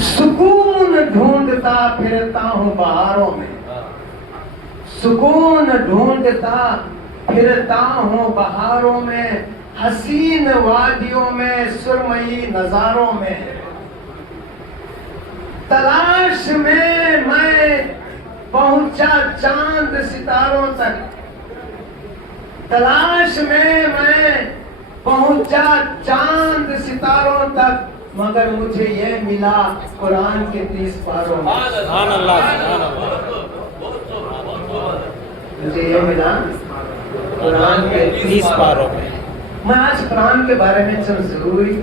سکون ڈھونڈتا پھرتا ہوں بہاروں میں، سکون ڈھونڈتا پھرتا ہوں بہاروں میں، حسین وادیوں میں سرمئی نظاروں میں، تلاش میں میں پہنچا چاند ستاروں تک، تلاش میں میں پہنچا چاند ستاروں تک، مگر مجھے یہ ملا قرآن کے 30 پاروں میں۔ سبحان اللہ، سبحان اللہ۔ مجھے یہ ملا قرآن کے 30 پاروں میں۔ میں آج قرآن کے بارے میں چند ضروری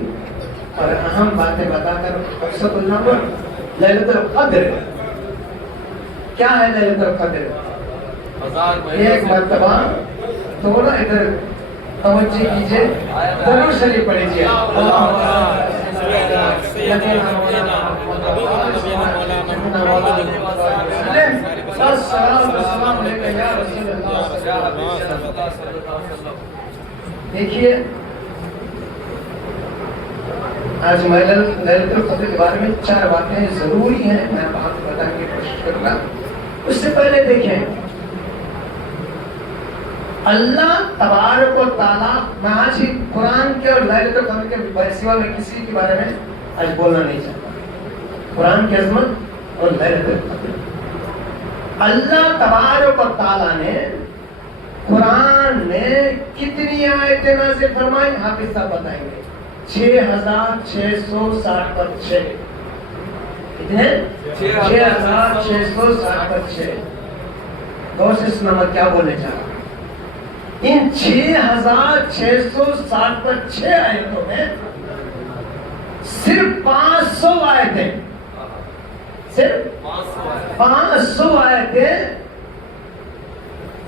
اور اہم باتیں بتا کر مقصد اللہ لیلۃ القدر، کیا ہے لیلۃ القدر؟ ایک مرتبہ تھوڑا ادھر توجہ کیجئے، ضرور شریف پڑھیجئے۔ دیکھیے آج میں لیلۃ القدر کے بارے میں 4 باتیں ضروری ہیں، میں آپ کو بتانے کی کوشش کروں گا۔ اس سے پہلے دیکھیں اللہ تبارک و تعالیٰ، میں آج ہی قرآن کے اور لیلۃ القدر کے سوا میں کسی کے بارے میں آج بولنا نہیں چاہتا، قرآن کی عظمت اور لیلۃ القدر۔ اللہ تبارک و تعالیٰ نے قرآن میں کتنی آیتیں نازل فرمائی؟ حافظ صاحب بتائیں گے۔ 6660 پر 6۔ کتنے؟ 6660 پر 6۔ دوست اس نمبر کیا بولنے چاہ رہا؟ ان 6660 پر 6 آیتوں میں صرف 500 آیتیں، صرف 500 آیتیں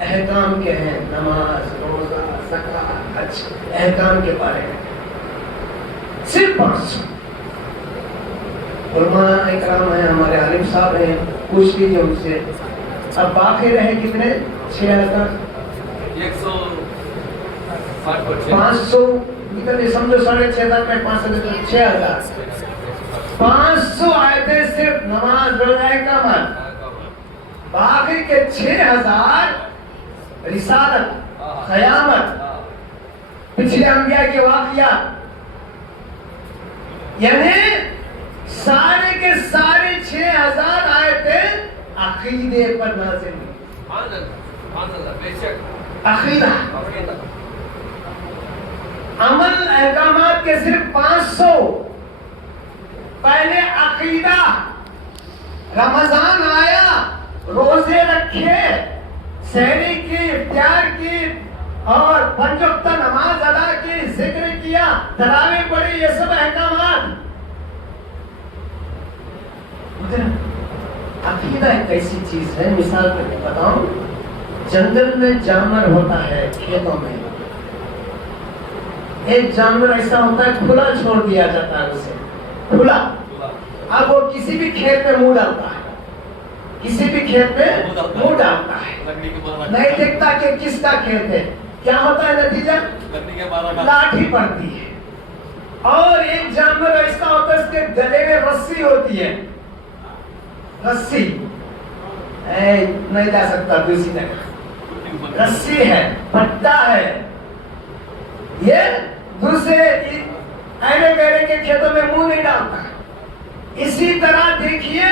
احکام کے ہیں، نماز، روزہ، زکوٰۃ، حج، احکام کے بارے میں صرف 500۔ علماء اکرام ہیں، ہمارے عالم صاحب ہیں، پوچھ لیجیے ان سے۔ اب باقی رہے کتنے؟ 6000، 500 نکل سمجھو 6500 میں 500 6000۔ 500 آیتیں صرف نماز، روزہ، احکامات، باقی کے 6000 رسالت، قیامت، پچھلے انبیاء کے واقعات، یعنی سارے کے سارے 6000 آیتیں عقیدے پر نازل ہوئی۔ عقیدہ، عمل، احکامات کے صرف 500۔ پہلے عقیدہ، رمضان آیا، روزے رکھے، سحری کی، افطار کی، اور 5 وقت نماز ادا کی، ذکر کیا، تراویح پڑھی، یہ سب احکامات۔ عقیدہ ایک ایسی چیز ہے، مثال پہ بتاؤں، جنگل میں جانور ہوتا ہے، کھیتوں میں ایک جانور ایسا ہوتا ہے کھلا چھوڑ دیا جاتا ہے، اسے کھلا، اب وہ کسی بھی کھیت میں منہ ڈالتا ہے، کسی بھی کھیت میں منہ ڈالتا ہے، نہیں دیکھتا کہ کس کا کھیت ہے۔ کیا ہوتا ہے نتیجہ؟ لاٹھی پڑتی ہے۔ اور ایک جانور ایسا ہوتا ہے اس کے گلے میں رسی ہوتی ہے، رسی نہیں جا سکتا دوسری جگہ، رسی ہے، پٹا ہے، یہ دوسرے ایرے بیرے کے کھیتوں میں منہ نہیں ڈالتا۔ اسی طرح دیکھیے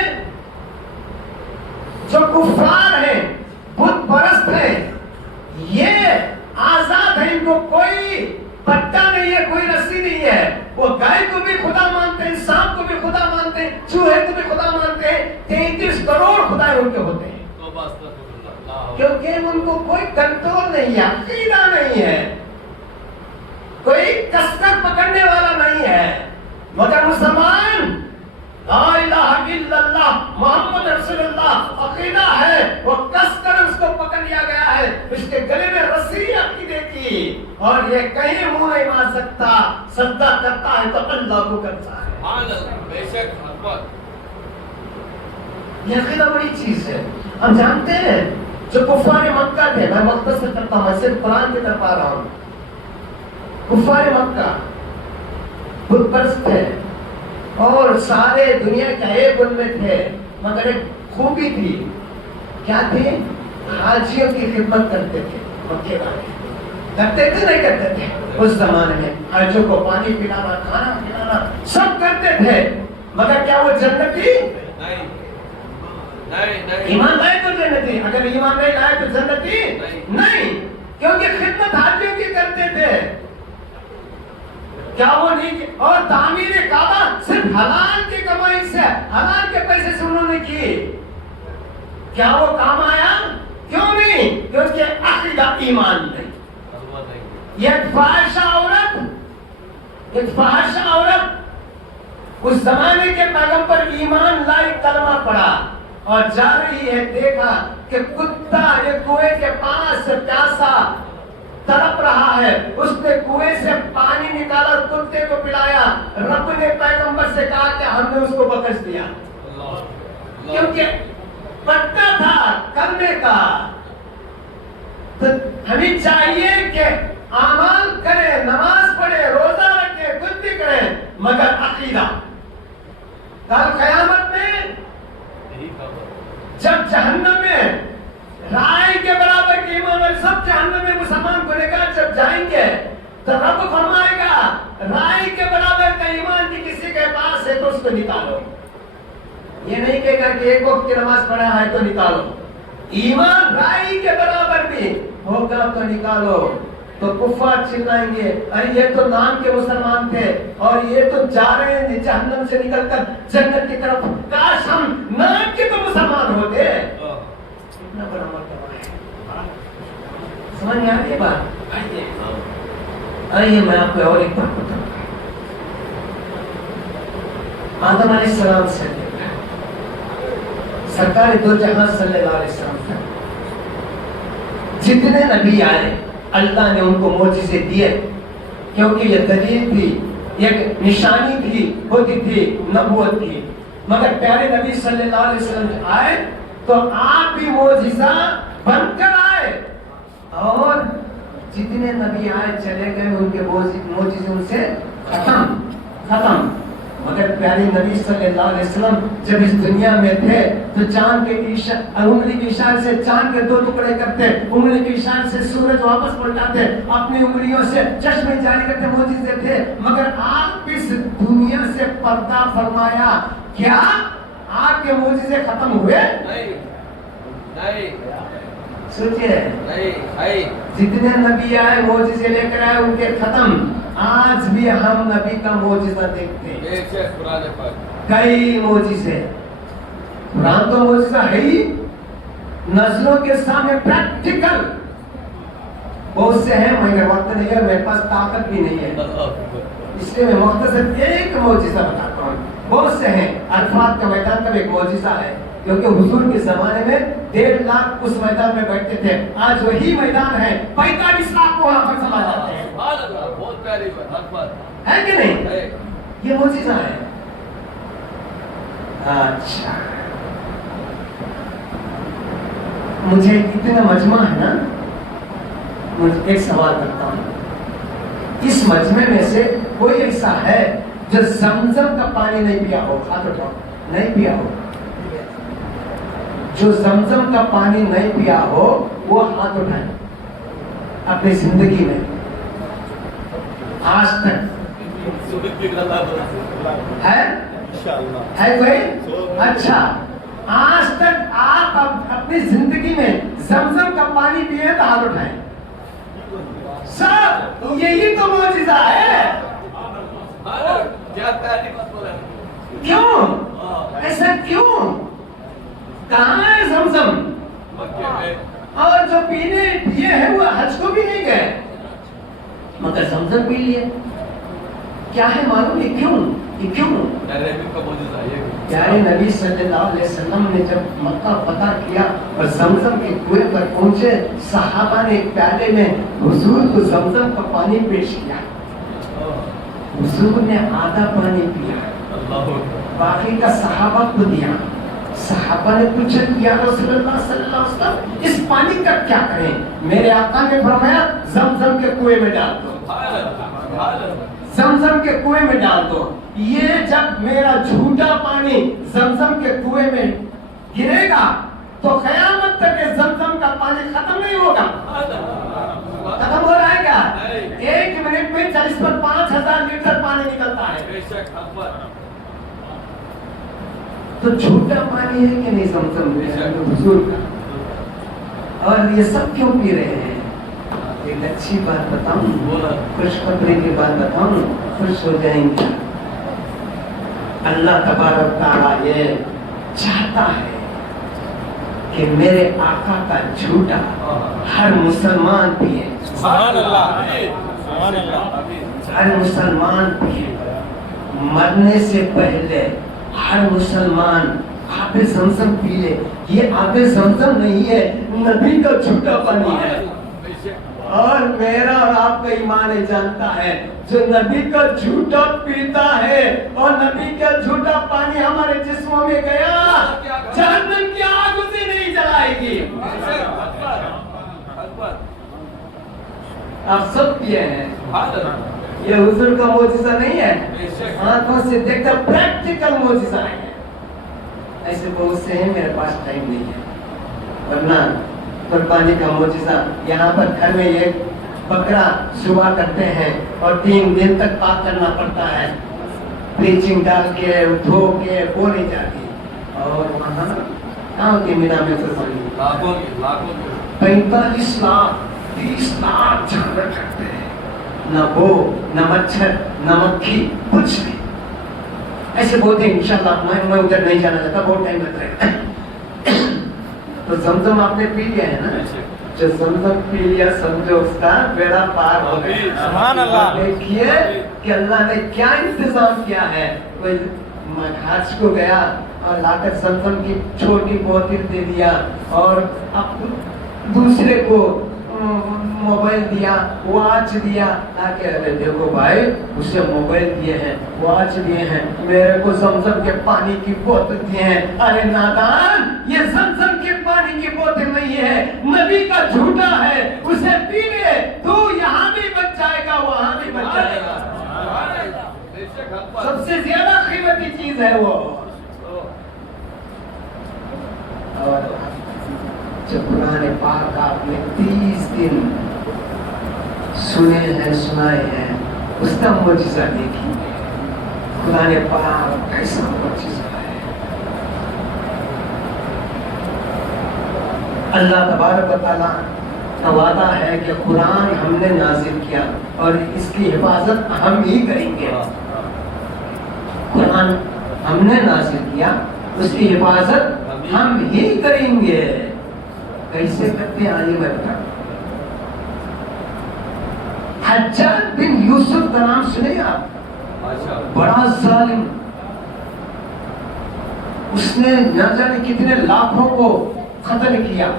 جو کفار ہیں، بت پرست ہیں، یہ آزاد ہیں، ان کو کوئی پٹا نہیں ہے، کوئی رسی نہیں ہے، وہ گائے کو بھی خدا مانتے ہیں، سانپ کو بھی خدا مانتے ہیں، چوہے کو بھی خدا مانتے ہیں، 33 کروڑ خدا ان کے ہوتے ہیں، کیونکہ ان کو کوئی کنٹرول نہیں ہے، عقیدہ نہیں ہے، کوئی کس کر پکڑنے والا نہیں ہے۔ مگر مسلمان لا الہ الا اللہ محمد رسول اللہ عقیدہ ہے، وہ کس کر اس کو پکڑ لیا گیا ہے، اس کے گلے میں رسی عقیدے کی، اور یہ کہیں منہ نہیں مار سکتا، سجدہ کرتا ہے تو اللہ کو کرتا ہے۔ بے شک یہ عقیدہ بڑی چیز ہے۔ ہم جانتے ہیں جو کفار مکہ تھے، میں مختصر کرتا ہوں، میں صرف قرآن کی طرف آ رہا ہوں۔ کفار مکہ بت پرست تھے، اور سارے دنیا کے عیب ان میں تھے، مگر ایک خوبی تھی. کیا تھی؟ حاجیوں کی خدمت کرتے تھے. مکے والے کرتے تھے نہیں کرتے تھے؟ اس زمانے میں حاجیوں کو پانی پلانا، کھانا پلانا سب کرتے تھے. مگر کیا وہ جنتی؟ ایمان لائے تو جنتی، اگر ایمان نہیں لائے تو جنتی نہیں، کیونکہ خدمت حاجیوں کی کرتے تھے. کیا وہ نہیں؟ اور تعمیر کعبہ صرف حلال کی کمائی سے، حلال کے پیسے سے انہوں نے کی. کیا وہ کام آیا؟ کیوں نہیں؟ کیونکہ عقیدہ ایمان نہیں. ایک فاحشہ عورت اس زمانے کے پیغمبر ایمان لائی، کلمہ پڑھا اور جا رہی ہے، دیکھا کہ کتا ایک کنویں کے پاس سے پیاسا تڑپ رہا ہے. اس نے کنویں سے پانی نکالا، کتے کو پلایا. رب نے پیغمبر سے کہا کہ ہم نے اس کو بخش دیا، کیونکہ پٹا تھا کرنے کا. تو ہمیں چاہیے کہ اعمال کریں، نماز پڑھیں، روزہ رکھیں، کچھ بھی کریں، مگر عقیدہ. کل قیامت میں جب جہنم میں رائے کے برابر کی ایمان والے سب جہنم میں مسلمان گنہگار جب جائیں گے تو رب فرمائے گا رائے کے برابر کا ایمان کی کسی کے پاس ہے تو اس کو نکالو. یہ نہیں کہے گا کہ ایک وقت کی نماز پڑھا ہے تو نکالو. ایمان رائے کے برابر بھی ہوگا تو نکالو. تو کفار چلائیں گے، ارے یہ تو نام کے مسلمان تھے اور یہ تو جا رہے ہیں جہنم سے نکل کر جنت کی طرف. کاش ہم نام کے تو مسلمان ہوتے. اتنا بڑا مرتبہ ہے. سمجھ میں آ رہی ہے بات؟ آئیے میں آپ کو اور ایک بات بتاؤں. آدم علیہ السلام سے سرکار دو جہاں صلی اللہ علیہ وسلم جتنے نبی آئے اللہ نے ان کو معجزے دیے، کیونکہ یہ دلیل تھی، ایک نشانی تھی، ہوتی تھی نبوت کی. مگر پیارے نبی صلی اللہ علیہ وسلم آئے تو آپ بھی معجزہ بن کر آئے، اور جتنے نبی آئے چلے گئے ان کے معجزے ان سے ختم. مگر پیارے نبی صلی اللہ علیہ وسلم جب اس دنیا میں تھے تو چاند کے انگلی کے اشارے سے چاند کے دو ٹکڑے کرتے، انگلی کے اشارے سے سورج واپس پلٹاتے، اپنی انگلیوں سے چشمے جاری کرتے، معجزے تھے. مگر آپ اس دنیا سے پردہ فرمایا. کیا آپ کے معجزے ختم ہوئے؟ نہیں. سوچئے جتنے نبی آئے معجزے لے کر آئے ان کے ختم. آج بھی ہم نبی کا معجزہ دیکھتے ہیں. کئی معجزے. قرآن تو معجزہ ہے ہی، نزلوں کے سامنے پریکٹیکل بہت سے ہیں، مگر وقت نہیں ہے، میرے پاس طاقت بھی نہیں ہے، اس لیے میں مختصر ایک معجزہ بتاتا ہوں. بہت سے ہیں. عرفات کا میدان کا بھی ایک معجزہ ہے، کیونکہ حضور کے زمانے میں 1.5 لاکھ اس میدان میں بیٹھتے تھے. آج وہی میدان ہے، 45 لاکھ وہاں پر سما جاتے ہیں. بہت پیاری بات ہے کہ نہیں؟ یہ معجزہ ہے. اچھا، مجھے اتنا مجمع ہے نا، مجھے ایک سوال کرتا ہوں. اس مجمع میں سے کوئی ایسا ہے جو زمزم کا پانی نہیں پیا ہو؟ ہاتھ اٹھاؤ. نہیں پیا ہو. جو زمزم کا پانی نہیں پیا ہو وہ ہاتھ اٹھائیں اپنی زندگی میں آج تک. ہے کوئی؟ اچھا، آج تک آپ اپنی زندگی میں زمزم کا پانی پیے تو ہاتھ اٹھائیں. سب یہی تو معجزہ ہے. کیوں ایسا کیوں؟ کہاں ہے زمزم؟ اور جو پیے ہیں وہ حج کو بھی نہیں گئے مگر زمزم پی لیے. کیا ہے معلوم؟ یہ کیوں؟ پیارے نبی صلی اللہ علیہ وسلم نے جب مکہ فتح کیا اور زمزم کے کنویں پر پہنچے، صحابہ نے ایک پیالے میں حضور کو زمزم کا پانی پیش کیا. حضور نے آدھا پانی پیا، باقی کا صحابہ کو دیا. صحابہ نے پوچھا کہ یا رسول اللہ صلی اللہ علیہ وسلم اس پانی کا کیا کریں؟ میرے آقا نے فرمایا زمزم کے کنویں میں ڈال دو. زمزم کے کنویں میں ڈال دو. یہ جب میرا جھوٹا پانی زمزم کے کنویں میں گرے گا تو قیامت تک زمزم کا پانی ختم نہیں ہوگا. ختم ہو رہا ہے کیا؟ 1 منٹ میں 40 پر 5000 لیٹر پانی نکلتا ہے. تو جھوٹا پانی ہے کہ نہیں زمزم میں حضور کا؟ اور یہ سب کیوں پی رہے ہیں؟ ایک اچھی بات بتاؤں، خوشخبری کی بات بتاؤں، خوش ہو جائیں گے. اللہ تبارک تعالیٰ یہ چاہتا ہے کہ میرے آقا کا جھوٹا ہر مسلمان پیے. سبحان اللہ، سبحان اللہ. ہر مسلمان پیے. مرنے سے پہلے ہر مسلمان آب زمزم پی لے. یہ آب زمزم نہیں ہے، نبی کا جھوٹا پانی ہے. اور میرا اور آپ کا ایمان جانتا ہے جو نبی کا جھوٹا پیتا ہے اور نبی کا جھوٹا پانی ہمارے جسموں میں گیا، جہنم کی آگ اسے نہیں جلائے گی. آپ سب پیے ہیں. یہ حضور کا معجزہ نہیں ہے، آنکھوں سے دیکھا پریکٹیکل معجزہ ہے. ایسے بہت سے ہیں، میرے پاس ٹائم نہیں ہے. ورنہ قربانی کا معجزہ یہاں پر گھر میں ایک بکرا صبح کرتے ہیں اور 3 دن تک پاک کرنا پڑتا ہے، بلیچنگ ڈال کے دھو کے وہ نہیں جاتی. اور وہاں کہاں کے مینا میں قربانی 45 لاکھ 30 لاکھ جانور کرتے ہیں. نہ بو نہ مچھر نہ مکھی کچھ نہیں. ایسے بہت ہیں. انشاءاللہ میں ادھر نہیں جانا چاہتا، بہت ٹائم لگ رہا ہے. تو زمزم آپ نے پی لیا ہے نا؟ جو زمزم پی لیا سمجھو اس کا بیڑا پار ہو گیا. سبحان اللہ. دیکھیے کہ اللہ نے کیا انتظام کیا ہے. کوئی حج کو گیا اور لا کر زمزم کی چھوٹی بوتل دے دیا اور اب دوسرے کو موبائل دیا، واچ دیا. دیکھو بھائی اسے موبائل دیے ہیں، واچ دیے ہیں، میرے کو زمزم کے پانی کی بوتل دیے ہیں. ارے نادان، یہ زمزم کے پانی کی بوتل نہیں ہے، نبی کا جھوٹا ہے. اسے پی لے تو یہاں بھی بچ جائے گا، وہاں بھی بچ جائے گا. سب سے زیادہ قیمتی چیز ہے وہ. اور جو قرآن پاک آپ نے 30 دن سنے ہیں، سنائے ہیں، اس کا معجزہ دیکھیے. قرآن پاک کیسا معجزہ ہے. اللہ تبارک و تعالیٰ کا وعدہ ہے کہ قرآن ہم نے نازل کیا اور اس کی حفاظت ہم ہی کریں گے. قرآن ہم نے نازل کیا، اس کی حفاظت ہم ہی کریں گے. کیسے کرتے ہیں آئیے میں بتا. حجاج بن یوسف کا نام سنے آپ؟ بڑا ظالم. اس نے نہ جانے کتنے لاکھوں کو قتل کیا،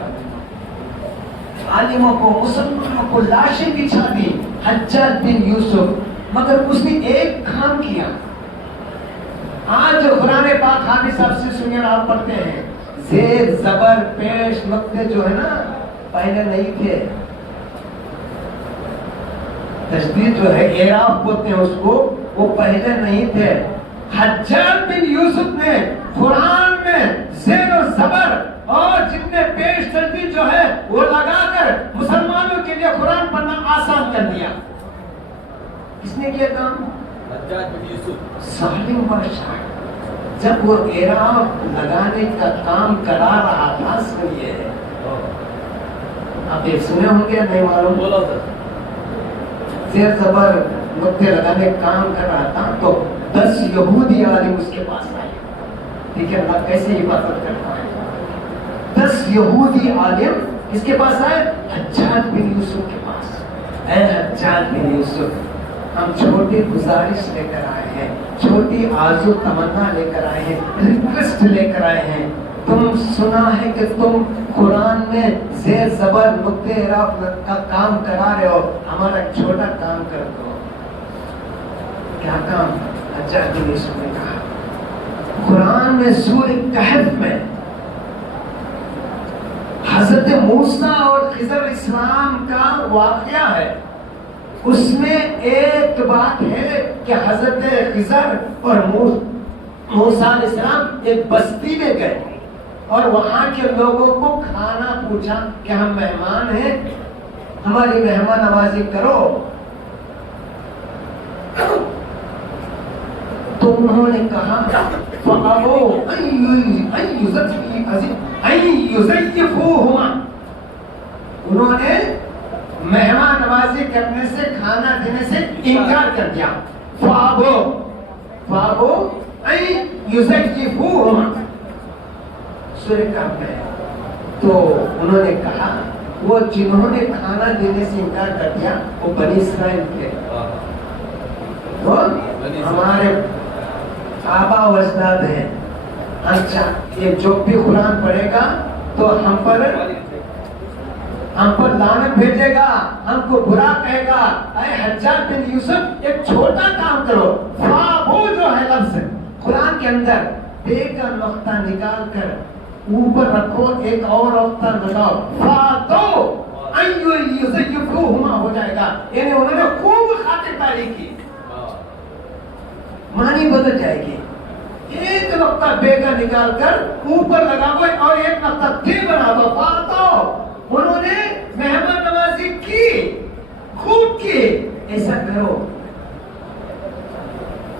عالموں کو، مسلمانوں کو لاشیں بچھا دی. حجاج بن یوسف. مگر اس نے ایک کام کیا. آج جو قرآن پاک حافظ صاحب سے سنیں آپ پڑھتے ہیں، زیر زبر پیش نقطے جو ہے نا پہلے نہیں تھے. تشدید جو ہے اعراب بولتے ہیں اس کو، وہ پہلے نہیں تھے. حجاج بن یوسف نے قرآن میں زیر و زبر اور جتنے پیش تشدید جو ہے وہ لگا کر مسلمانوں کے لیے قرآن پڑھنا آسان کر دیا. کس نے کیا کام؟ حجاج بن یوسف. ظالم بادشاہ جب وہ اعراب لگانے کا کام کرا رہا تھا، سنیے آپ یہ سنے ہوں گے نہیں معلوم. بولا تھا زیر زبر نقطے لگانے کا کام کر رہا تھا تو 10 یہودی عالم اس کے پاس آئے. ٹھیک ہے، اللہ کیسے حفاظت کرتا ہے. 10 یہودی عالم کس کے پاس آئے؟ حجاج بن یوسف کے پاس. اے حجاج بن یوسف، ہم چھوٹی گزارش لے کر آئے ہیں، چھوٹی آرزو تمنا لے کر آئے ہیں، ریکویسٹ لے کر آئے ہیں. تم سنا ہے کہ تم قرآن میں زیر زبر نقطے اعراب کا کام کرا رہے ہو، ہمارا ایک چھوٹا کام کر دو. کیا کام؟ حجاج بن یوسف نے کہا قرآن میں سورہ کہف میں حضرت موسیٰ اور خضر اسلام کا واقعہ ہے. اس میں ایک بات ہے کہ حضرت خضر اور موسیٰ علیہ السلام ایک بستی میں گئے اور وہاں کے لوگوں کو کھانا پوچھا کہ ہم مہمان ہیں، ہماری مہمان نوازی کرو، تو انہوں نے کہا فَأَبَوْا أَن يُزَيِّفُوهُمَا، انہوں نے مہمان نوازی کرنے سے، کھانا دینے سے انکار کر دیا. فَأَبَوْا أَن يُزَيِّفُوهُمَا سورہ کہف میں. تو انہوں نے کہا، وہ جنہوں نے کھانا دینے سے انکار کر دیا وہ بنی اسرائیل تھے، وہ ہمارے آبا و اجداد ہیں. اچھا، یہ جو بھی قرآن پڑھے گا تو ہم پر لعنت بھیجے گا، ہم کو برا کہے گا. اے حجاج بن یوسف، ایک چھوٹا کام کرو، فابو جو ہے لفظ قرآن کے اندر بے کا نقطہ نکال کر اوپر رکھو، ایک اور نقطہ لگاؤ، فاتو ایو یزیفوہما ہو جائے گا. یعنی انہوں نے خوب خاطر داری کی، معنی بدل جائے گی. ایک نقطہ بے کا نکال کر اوپر لگاؤ اور ایک نقطہ دے بنا دو، فاتو. انہوں نے مہمان نوازی کی، خوب کی. ایسا کرو.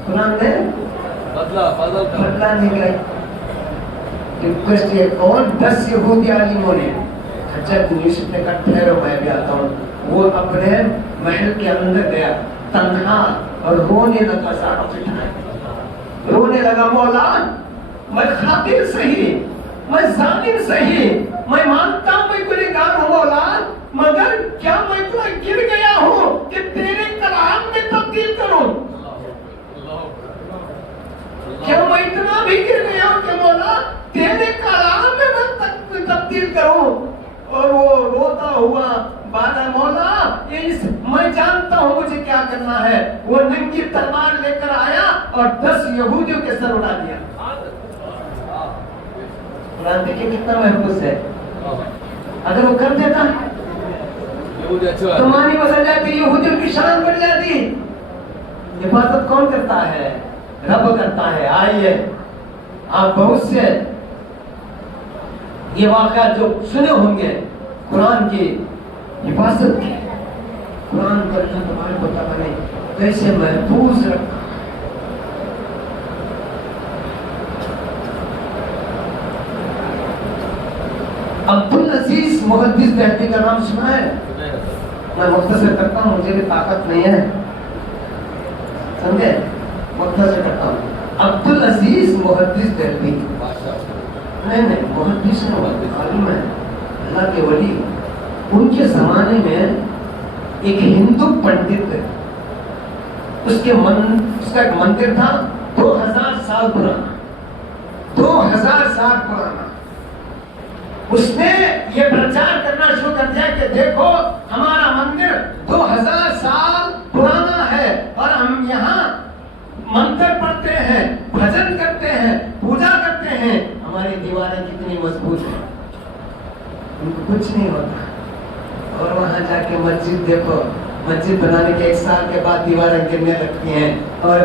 قرآن نے بدلا نہیں گئے. ریکویسٹ یہ کون؟ 10 یہودی عالموں نے. حجاج بن یوسف نے کہا ٹھہرو میں بھی آتا ہوں. وہ اپنے محل کے اندر گیا تنہا اور رونے لگا، سارا پٹھائے رونے لگا، مولا میں خاطر صحیح، میں ظالم صحیح، میں مانتا ہوں میں گنہگار ہوں مولا، مگر کیا میں اتنا گر گیا ہوں کہ تیرے کلام میں تبدیل کروں؟ کیا میں اتنا بھی گر گیا ہوں کہ مولا تیرے کلام میں تبدیل کروں؟ اور وہ روتا ہوا بادا، مولا میں جانتا ہوں مجھے کیا کرنا ہے. وہ ننگی تلوار لے کر آیا اور 10 یہودیوں کے سر اڑا دیا. قرآن دیکھیں کتنا محفوظ ہے. اگر وہ کر دیتا تو معنی بدل جاتی، یہودیوں کی شان بڑھ جاتی. حفاظت کون کرتا ہے؟ رب کرتا ہے. آئیے آپ بہت سے یہ واقعات جو سنے ہوں گے قرآن کی حفاظت کی، قرآن پر تمہارے کو تعالیٰ نے کیسے محفوظ رکھا. عبدالعزیز محدث دہلوی کا نام سنا ہے؟ میں مختصر کرتا ہوں، مجھے بھی طاقت نہیں ہے، سمجھے؟ مختصر کرتا ہوں. عبدالعزیز محدث دہلوی، نہیں محدث عالم ہے، اللہ کے ولی. ان کے زمانے میں ایک ہندو پنڈت، اس کا ایک مندر تھا 2000 سال پرانا، 2000 سال پرانا. اس نے یہ پرچار کرنا شروع کر دیا کہ دیکھو ہمارا مندر 2000 سال پرانا ہے اور ہم یہاں منتر پڑھتے ہیں، بھجن کرتے ہیں، پوجا کرتے ہیں، ہماری دیواریں کتنی مضبوط ہیں، ان کو کچھ نہیں ہوتا. اور وہاں جا کے مسجد دیکھو، مسجد بنانے کے 1 سال کے بعد دیواریں گرنے لگتی ہیں اور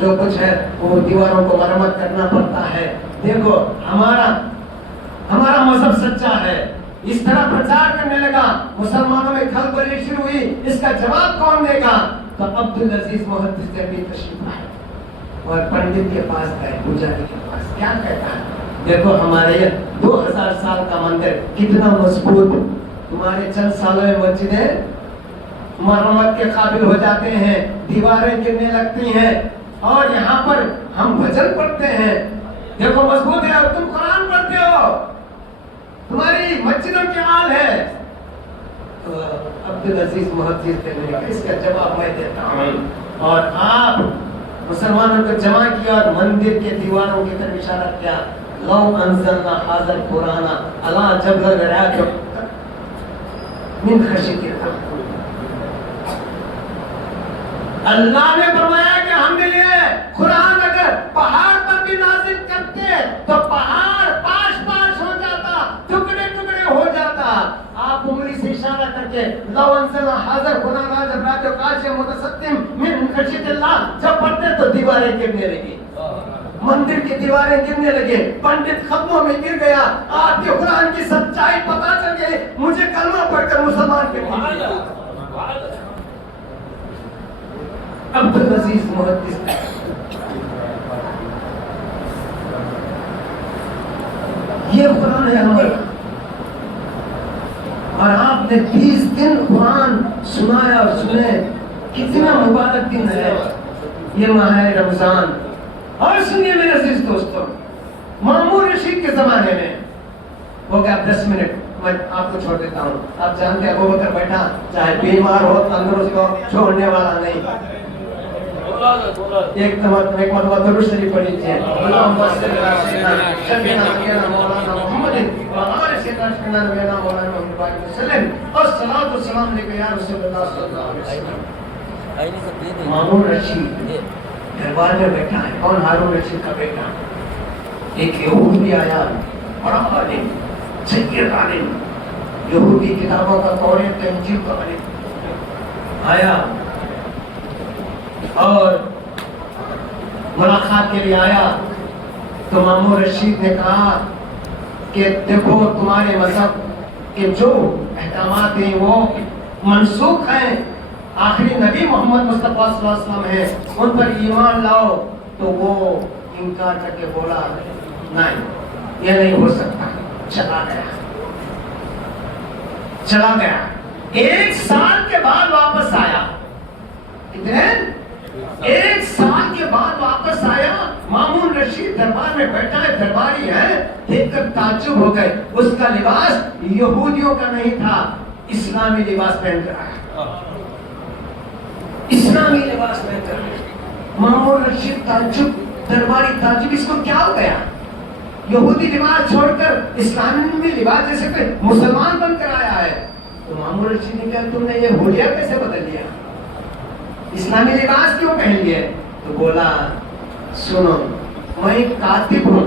جو کچھ ہے وہ دیواروں کو مرمت کرنا پڑتا ہے. دیکھو ہمارا مذہب سچا ہے. اس طرح پرچار کرنے لگا، مسلمانوں میں کھلبلی شروع ہوئی. اس کا جواب کون دے گا؟ تو عبدالعزیز محدث دہلوی تشریف لائے اور پنڈت کے پاس گئے، پجاری کے پاس. کیا کہتا ہے؟ دیکھو ہمارے یہ 2000 سال کا مندر کتنا مضبوط، تمہارے چند سالوں میں مسجدیں مرمت کے قابل ہو جاتے ہیں، دیواریں گرنے لگتی ہیں اور یہاں پر ہم بھجن پڑھتے ہیں، دیکھو مضبوط ہے. اور تم قرآن پڑھتے ہو، تمہاری مسجدوں کی حال ہے. تو عبدالعزیز محدث دہلوی کا اس کا جواب میں دیتا ہوں. اور آپ مسلمانوں کو جمع کیا اور مندر کے دیواروں کی طرف اشارہ کیا. لو انزلنا هذا القرآن على جبل رعاك من خشیت اللہ. اللہ نے فرمایا کہ ہم نے یہ قرآن اگر پہاڑ پر بھی نازل کرتے تو پہاڑ پاش پاش ہو جاتا، ٹکڑے ٹکڑے ہو جاتا. آپ انگلی سے اشارہ کر کے کہ لو انزلنا حاضر قرآن آج ابرات و قاج متصدم من خشیت اللہ جب پڑھتے تو دیواریں گرنے لگی، مندر کی دیواریں گرنے لگے، پنڈت ختموں میں گر گیا، آپ کے قرآن کی سچائی پتا چل گئی، مجھے کلمہ پڑھ کر مسلمان کے لیے عبدالعزیز محدث یہ قرآن ہے ہمارا، اور آپ نے 30 دن قرآن سنایا اور سنے، کتنا مبارک دن ہے یہ ماہ رمضان۔ اور سنیے میرے عزیز دوستوں، مامون رشید کے زمانے میں ہو گیا 10 منٹ میں آپ کو چھوڑ دیتا ہوں، آپ جانتے ہیں ابو بکر بیٹھا چاہے بیمار ہو اندر اس کو چھوڑنے والا نہیں۔ ایک مرتبہ درود شریف پڑھ لیجیے، اللہم صلی علی سیدنا مولانا محمد وعلى سيدنا نبينا مولانا محمد وسلم الصلاة والسلام علیکم یا رسول اللہ صلی اللہ علیہ وسلم۔ مامون رشید دربار میں بیٹھا ہے، کون؟ ہارون رشید کا بیٹا۔ ایک یہودی آیا، بڑا عالم، سید عالم، یہودی کتابوں کا، توریت کا، انجیل کا عالم آیا اور ملاقات کے لیے آیا تو مامون رشید نے کہا کہ دیکھو تمہارے مذہب کے جو احکامات ہیں وہ منسوخ ہیں، آخری نبی محمد مصطفیٰ صلی اللہ علیہ وسلم ہے، ان پر ایمان لاؤ۔ تو وہ انکار کر کے بولا نہیں یہ نہیں ہو سکتا، چلا گیا۔ 1 سال کے بعد واپس آیا، کتنے؟ 1 سال کے بعد واپس آیا، مامون رشید دربار میں بیٹھا ہے، درباری ہے، دیکھ کر تعجب ہو گئے، اس کا لباس یہودیوں کا نہیں تھا، اسلامی لباس پہن کر آیا، اسلامی لباس پہن کر آیا۔ مامون رشید تعجب، درباری تعجب، اس کو کیا ہو گیا؟ یہودی لباس چھوڑ کر اسلامی لباس جیسے کہ مسلمان بن کر آیا ہے۔ تو مامون رشید نے کہا تم نے یہ حلیہ کیسے بدل لیا، اسلامی لباس کیوں پہن لیے؟ تو بولا سنو میں ایک کاتب ہوں،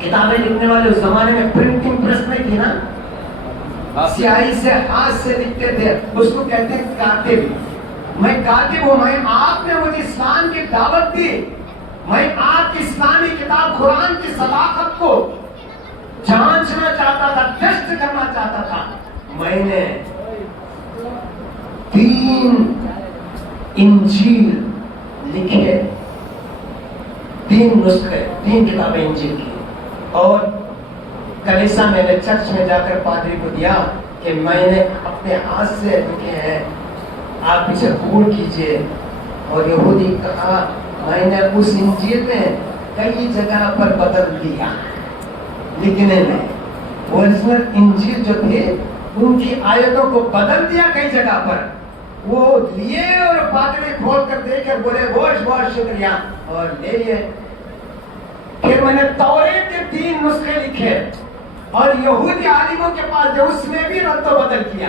کتابیں لکھنے والے، اس زمانے میں پرنٹنگ پریس نہیں تھی نا، سیاہی سے ہاتھ سے لکھتے تھے، اس کو کہتے ہیں کاتب۔ میں کاتب ہوں، میں آپ نے مجھے اسلام کی دعوت دی، میں آپ کی اسلامی کتاب قرآن کی صداقت کو جانچنا چاہتا تھا، ٹیسٹ کرنا چاہتا تھا۔ میں نے 3 انجیل لکھے، 3 نسخے، 3 کتابیں انجیل کی، اور کلیسا میں نے چرچ میں جا کر پادری کو دیا کہ میں نے اپنے ہاتھ سے لکھے ہیں، آپ اسے قبول کیجئے۔ اور یہودی کہا میں نے اس انجیل میں کئی جگہ پر بدل دیا لکھنے میں، اوریجنل انجیل جو تھے ان کی آیتوں کو بدل دیا کئی جگہ پر۔ وہ لیے اور پادری کھول کر دے کر بولے بہت بہت شکریہ، اور لے لیے۔ پھر میں نے توریت کے 3 نسخے لکھے اور یہودی عالموں کے پاس جو اس میں بھی رد و بدل کیا،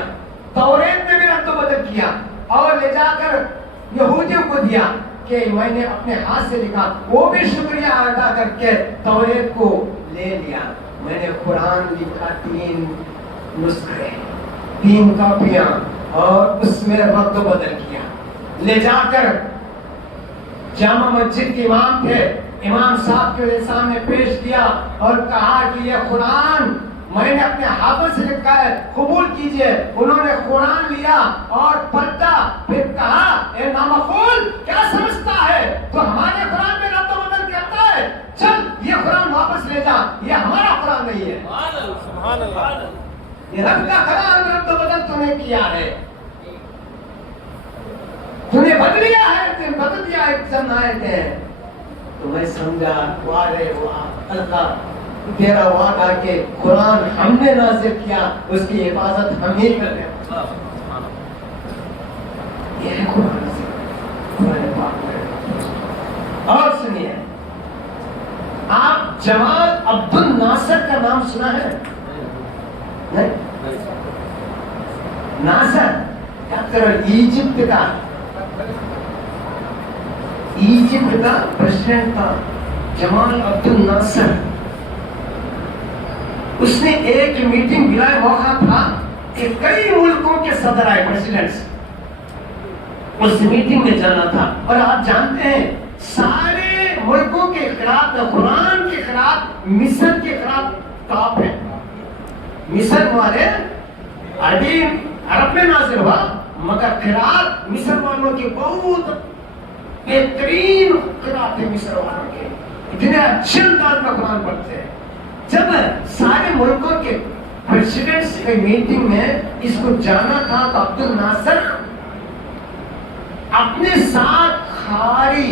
توریت میں بھی رد و بدل کیا، اور لے جا کر یہودیوں کو دیا کہ میں نے اپنے ہاتھ سے لکھا، وہ بھی شکریہ ادا کر کے توریت کو لے لیا۔ میں نے قرآن لکھا 3 نسخے، 3 کاپیاں، اور اس میں رد و بدل کیا، لے جا کر جامع مسجد کے امام تھے، امام صاحب کے سامنے پیش کیا اور کہا کہ یہ قرآن میں نے اپنے ہاتھوں سے لکھا ہے، قبول کیجئے۔ انہوں نے قرآن لیا اور پلٹا، پھر کہا اے نامقبول کیا سمجھتا ہے تو ہمارے قرآن میں رد و بدل کرتا ہے، چل یہ قرآن واپس لے جا، یہ ہمارا قرآن نہیں ہے، سبحان اللہ، یہ رب کا قرآن رد و بدل تو نے کیا ہے، تو نے بدل لیا ہے، تو نے بدل دیا ایک چند آیتیں۔ تو میں سمجھا وارے واہ اللہ، تیرا وعدہ کہ قرآن ہم نے نازل کیا، اس کی حفاظت ہم ہی کر رہے ہیں۔ یہ ہے قرآن پاک میں۔ اور سنیے، آپ جمال عبد الناصر کا نام سنا ہے؟ نہیں؟ ناصر یاد کرو، ایجپٹ کا پریزیڈنٹ تھا جمال عبد الناصر۔ اس نے ایک میٹنگ بلا موقع تھا، کہ کئی ملکوں کے صدر آئے، پریزیڈنٹس، اس میٹنگ میں جانا تھا، اور آپ جانتے ہیں سارے ملکوں کے خلاف، قرآن کے خلاف مصر کے خلاف ٹاپ ہے۔ مصر والے عرب میں نازل ہوا، مگر قرآت مصر والوں کی بہت بہترین قرآت ہے، مصر والوں کے اتنے اچھے انداز میں قرآن پڑھتے ہیں۔ جب سارے ملکوں کے پریزیڈنٹس کی میٹنگ میں اس کو جانا تھا تو عبد الناصر اپنے ساتھ خاری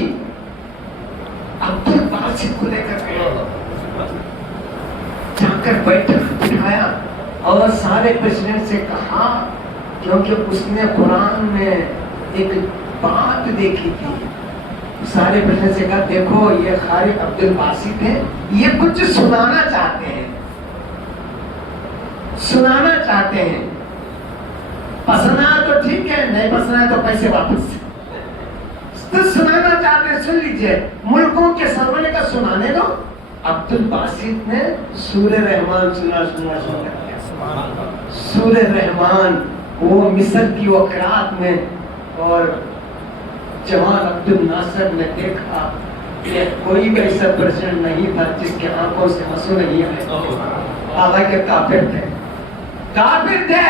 عبد الباسط کو لے کر گئے، جا کر بٹھایا اور سارے پریزیڈنٹ سے کہا، کیونکہ اس نے قرآن میں ایک بات دیکھی تھی، سارے پریزیڈنٹ سے کہا دیکھو یہ خاری عبد الباسط ہے، یہ کچھ سنانا چاہتے ہیں، سنانا چاہتے ہیں، پسند آیا تو ٹھیک ہے، نہیں پسند آیا تو پیسے واپس، تو سنانا چاہتے ہیں، سن لیجئے۔ ملکوں کے سرورے کا سنانے دو۔ عبد الباسط نے سورہ رحمان سنا، سورہ رحمان، وہ مصر کی وہ قرآت میں، اور جوان عبد الناصر نے دیکھا کہ کوئی بھی ایسا پریزیڈنٹ نہیں تھا جس کے آنکھوں سے آنسو نہیں آئے، حالانکہ کافر تھے، کافر تھے،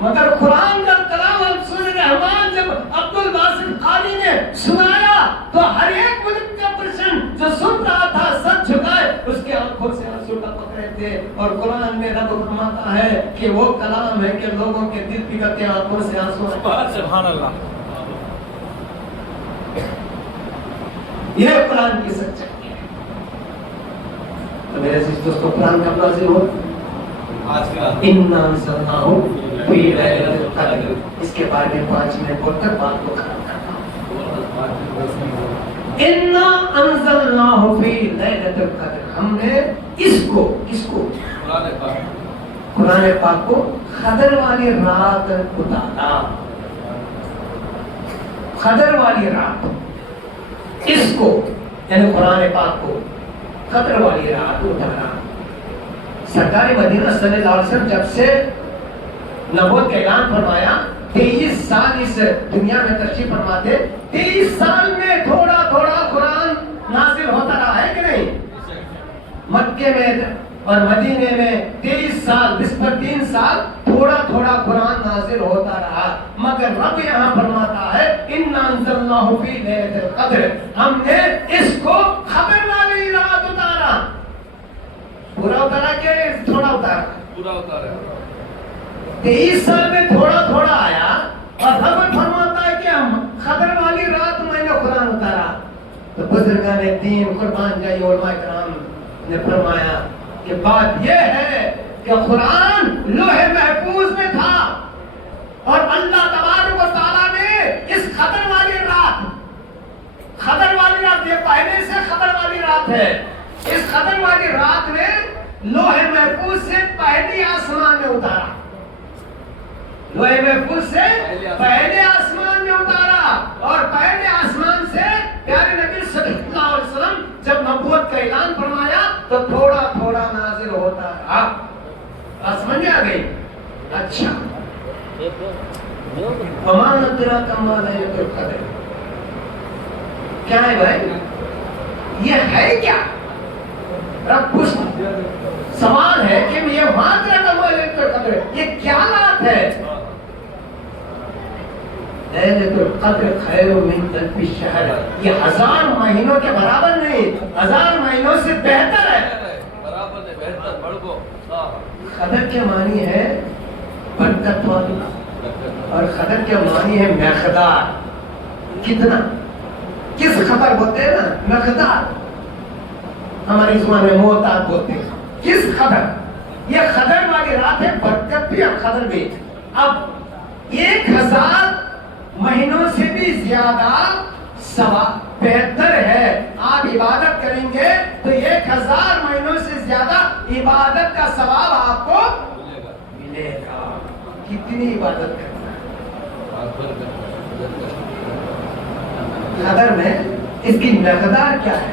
مگر قرآن کا کلام سورہ رحمان جب عبد الباسط قاری نے سنایا تو ہر ایک ملک کا پریزیڈنٹ جو سن رہا تھا سر جھکائے، اس کے آنکھوں سے آنسو ٹپک رہے تھے۔ اور قرآن میں رب فرماتا ہے کہ وہ کلام ہے کہ لوگوں کے دل پگھلتے، آنکھوں سے آنسو آئے۔ سبحان اللہ، یہ قرآن کی سچائی ہے۔ تو میرے عزیز دوستو، قرآن کب نازل ہو؟ اِنَّا أَنزَلْنَاهُ فِي لَيْلَةِ الْقَدْرِ۔ اس کے بارے میں 5 منٹ بول کر بات کو ختم کرتا ہوں۔ اِنَّا أَنزَلْنَاهُ فِي لَيْلَةِ الْقَدْرِ، ہم نے اس کو، کس کو؟ قرآن پاک کو قدر والی رات اتارا، قدر والی رات، اس کو یعنی قرآن پاک کو قدر والی رات اتارا۔ سرکار مدینہ صلی اللہ علیہ وسلم جب سے نبوت کا اعلان فرمایا، 23 سال اس دنیا میں تشریف فرما تھے، 23 سال میں تھوڑا تھوڑا قرآن نازل ہوتا رہا ہے کہ نہیں؟ مکے میں اور مدینے میں 23 سال، اس پر 3 سال تھوڑا تھوڑا قرآن نازل ہوتا رہا، مگر رب یہاں فرماتا ہے اِنَّا أَنزَلْنَاهُ فِي لَيْلَةِ الْقَدْرِ، ہم نے اس کو قدر والی رات اتارا۔ پورا اتارا کہ تھوڑا اتارا؟ پورا اتارا۔ 23 سال میں تھوڑا تھوڑا آیا، اور رب فرماتا ہے کہ ہم قدر والی رات میں نے قرآن اتارا۔ تو بزرگان دین قربان جائے علماء کرام نے فرمایا کہ بات یہ ہے کہ قرآن لوح محفوظ میں تھا، اور اللہ تبارک و تعالیٰ نے اس قدر والی رات، قدر والی رات، یہ پہلے سے قدر والی رات ہے، اس قدر والی رات نے لوح محفوظ سے پہلی آسمان میں اتارا، لوح محفوظ سے پہلے آسمان میں اتارا، اور پہلے آسمان سے پیارے نبی صلی اللہ علیہ وسلم جب نبوت کا اعلان فرمایا تو تھوڑا تھوڑا نازل ہوتا رہا۔ آسمان آ گئی۔ اچھا، وَمَا أَدْرَاكَ مَا لَيْلَةُ الْقَدْرِ، کیا ہے بھائی؟ یہ ہے کیا؟ رب پوچھ سوال ہے کہ یہ وَمَا أَدْرَاكَ مَا لَيْلَةُ الْقَدْرِ، یہ کیا رات ہے؟ لیلۃ القدر خیر من الف شہر، یہ 1000 مہینوں کے برابر نہیں، 1000 مہینوں سے بہتر ہے، برابر ہے، بہتر، بڑھ کو۔ قدر کے معنی ہے برکت والی، اور قدر کے معنی ہے مقدار، کتنا، کس قدر بولتے ہیں نا، مقدار، ہماری زبان میں محتاط بولتے ہیں، کس قدر، یہ قدر والی رات ہے، برکت بھی اور قدر بھی۔ اب 1000 مہینوں سے بھی زیادہ ثواب بہتر ہے، آپ عبادت کریں گے تو 1000 مہینوں سے زیادہ عبادت کا ثواب آپ کو ملے گا۔ کتنی عبادت کرنا ہے؟ قدر میں اس کی مقدار کیا ہے،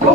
2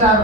4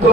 2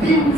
3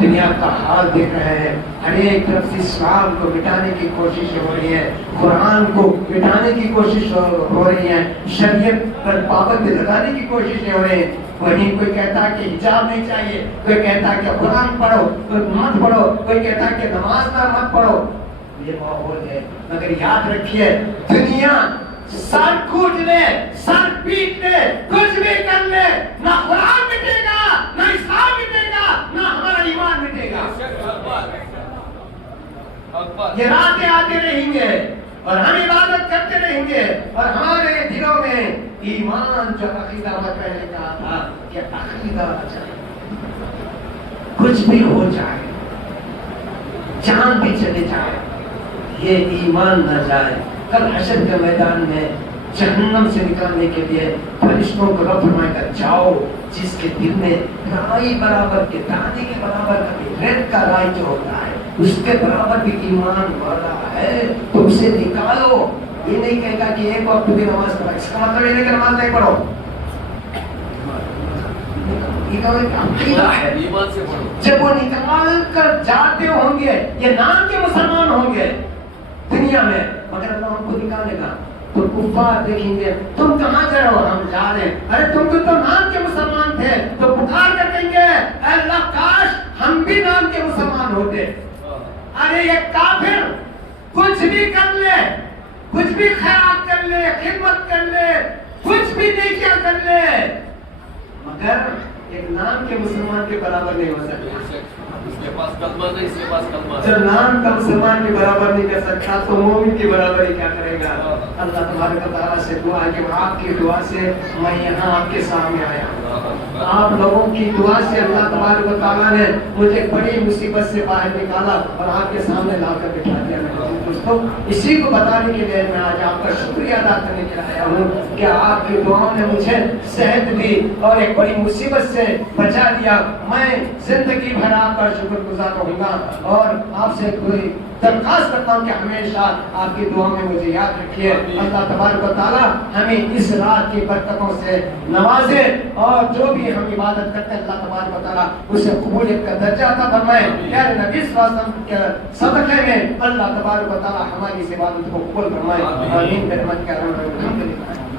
دنیا کا حال دیکھ رہے ہیں، ہر ایک طرف سے اسلام کو مٹانے کی کوشش ہو رہی ہے، قرآن کو مٹانے کی کوشش ہو رہی ہے، شریعت پر پابندی لگانے کی کوششیں ہو رہی ہیں۔ وہیں کوئی کہتا ہے کہ حجاب نہیں چاہیے، کوئی کہتا ہے کہ قرآن پڑھو، کوئی مت پڑھو، کوئی کہتا ہے کہ نماز نہ مت پڑھو۔ یہ ماحول ہے، مگر یاد رکھیے دنیا سر کوٹ لے، سر پیٹ لے، کچھ بھی کر لے، نہ قرآن مٹے گا، نہ اسلام مٹے گا، نہ ہمارا ایمان مٹے گا۔ یہ راتیں آتے رہیں گے اور ہم عبادت کرتے رہیں گے، اور ہمارے دلوں میں ایمان جو عقیدہ میں پہلے کہا تھا کہ عقیدہ اچھا، کچھ بھی ہو جائے، جان بھی چلے جائے، یہ ایمان نہ جائے۔ کل حشر کے میدان میں جہنم سے نکالنے کے لیے فرشتوں کو رب فرمائے گا جاؤ، جس کے دل میں رائی برابر کے دانے کے برابر کا ریت کا رائی جو ہوتا ہے اس کے برابر بھی ایمان والا ہے تو اسے نکالو۔ یہ نہیں کہے گا کہ ایک وقت بھی نماز پڑھو، اس کا مطلب یہ نہیں کہ نماز نہیں پڑھو، عقیدہ ہے۔ جب وہ نکال کر جاتے ہوں گے، یہ نام کے مسلمان ہوں گے دنیا میں، مگر اللہ ہم کو نکالے گا تو کفار دیکھیں گے تم کہاں جا رہے ہو، ہم جا رہے ہیں، ارے تم کو تو نام کے مسلمان تھے، تو پکار کر کہیں گے اے اللہ کاش ہم بھی نام کے مسلمان ہوتے۔ ارے یہ کافر کچھ بھی کر لے، کچھ بھی خیرات کر لے، خدمت کر لے، کچھ بھی نیکیاں کر لے، مگر ایک نام کے مسلمان کے برابر نہیں ہو سکتا۔ اس کے پاس کلمہ نہیں، اس کے پاس کلمہ ہے۔ جو نام کا مسلمان کے برابر نہیں کر سکتا تو مومن کی برابر ہی کیا کرے گا۔ اللہ تبارک و تعالیٰ سے دعا ہے کہ آپ کی دعا سے میں یہاں آپ کے سامنے آیا ہوں، آپ لوگوں کی دعا سے اللہ تبارک و تعالیٰ نے مجھے بڑی مصیبت سے باہر نکالا اور آپ کے سامنے لا کر بٹھا دیا۔ دوستوں اسی کو بتانے کے لیے میں آج آپ کا شکریہ ادا کرنے کے لیے آیا ہوں کہ آپ کی دعاؤں نے مجھے صحت دی اور ایک بڑی مصیبت سے بچا دیا۔ میں زندگی بھر آپ کا شکر گزار رہوں گا اور آپ سے کوئی درخواست کرتا ہوں کہ ہمیشہ آپ کی دعا میں مجھے یاد رکھیے۔ اللہ تبارک و تعالیٰ ہمیں اس رات کی برکتوں سے نوازے اور جو بھی ہم عبادت کرتے ہیں اللہ تبارک و تعالیٰ اسے قبولیت کا درجہ عطا فرمائے۔ پیارے نبی صلی اللہ علیہ وسلم کے صدقے میں اللہ تبارک و تعالیٰ ہماری اس عبادت کو قبول فرمائے۔ آمین برحمتک یا ارحم الراحمین۔